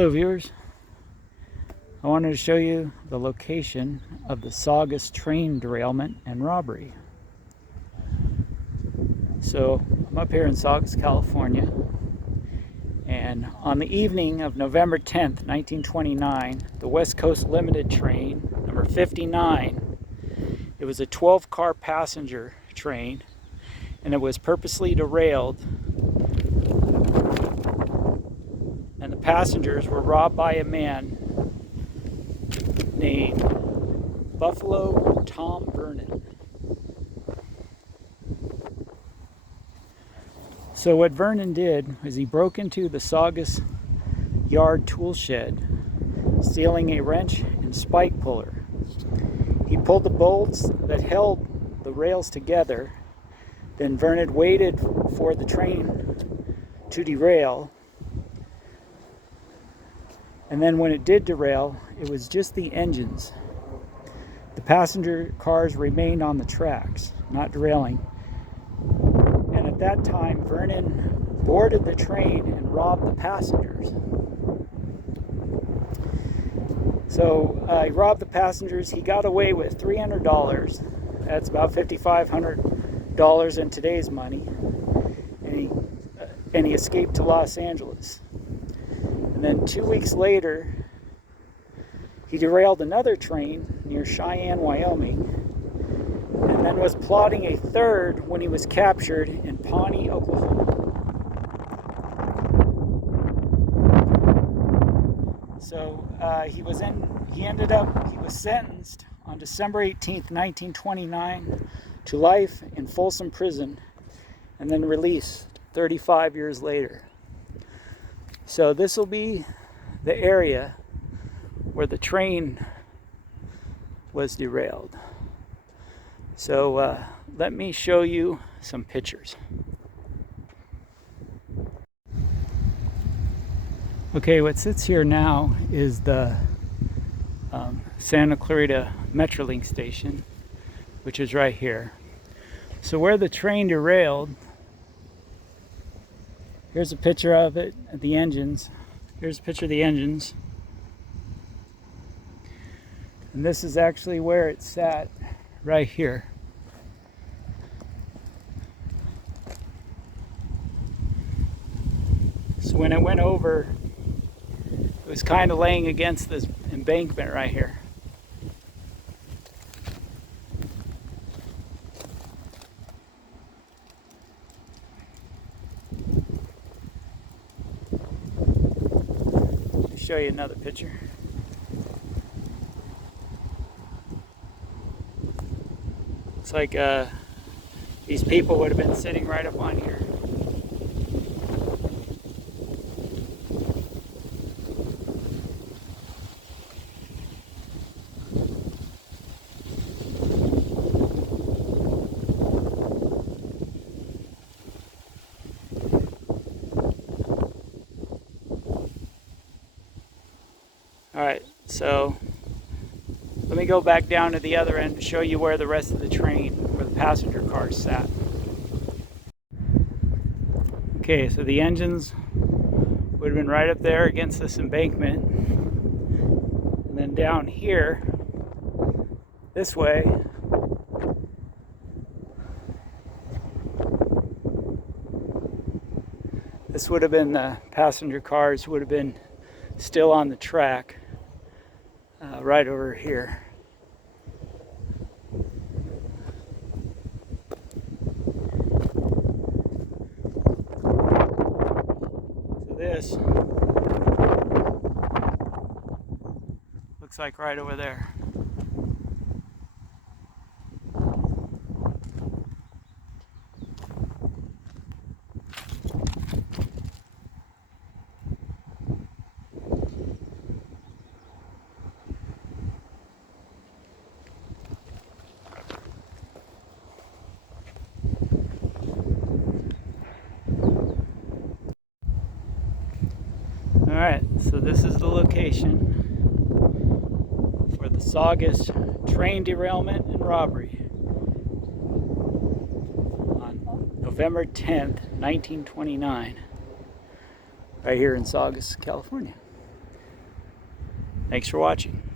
Hello viewers, I wanted to show you the location of the Saugus train derailment and robbery. So I'm up here in Saugus, California, and on the evening of November 10th, 1929, the West Coast Limited train, number 59, it was a 12-car passenger train, and it was purposely derailed, and the passengers were robbed by a man named Buffalo Tom Vernon. So what Vernon did was he broke into the Saugus yard tool shed, stealing a wrench and spike puller. He pulled the bolts that held the rails together. Then Vernon waited for the train to derail. And then when it did derail, it was just the engines. The passenger cars remained on the tracks, not derailing. And at that time, Vernon boarded the train and robbed the passengers. So he robbed the passengers. He got away with $300. That's about $5,500 in today's money. And he escaped to Los Angeles. And then 2 weeks later, he derailed another train near Cheyenne, Wyoming, and then was plotting a third when he was captured in Pawnee, Oklahoma. So he was sentenced on December 18th, 1929 to life in Folsom Prison, and then released 35 years later. So this will be the area where the train was derailed. So let me show you some pictures. Okay, what sits here now is the Santa Clarita Metrolink station, which is right here. So where the train derailed, here's a picture of it, the engines. Here's a picture of the engines. And this is actually where it sat, right here. So when it went over, it was kind of laying against this embankment right here. Show you another picture. Looks like these people would have been sitting right up on here. Alright, so let me go back down to the other end to show you where the rest of the train, where the passenger cars sat. Okay, so the engines would have been right up there against this embankment. And then down here, this way, this would have been the passenger cars, would have been still on the track. Right over here. So this looks like right over there. Alright, so this is the location for the Saugus train derailment and robbery on November 10th, 1929, right here in Saugus, California. Thanks for watching.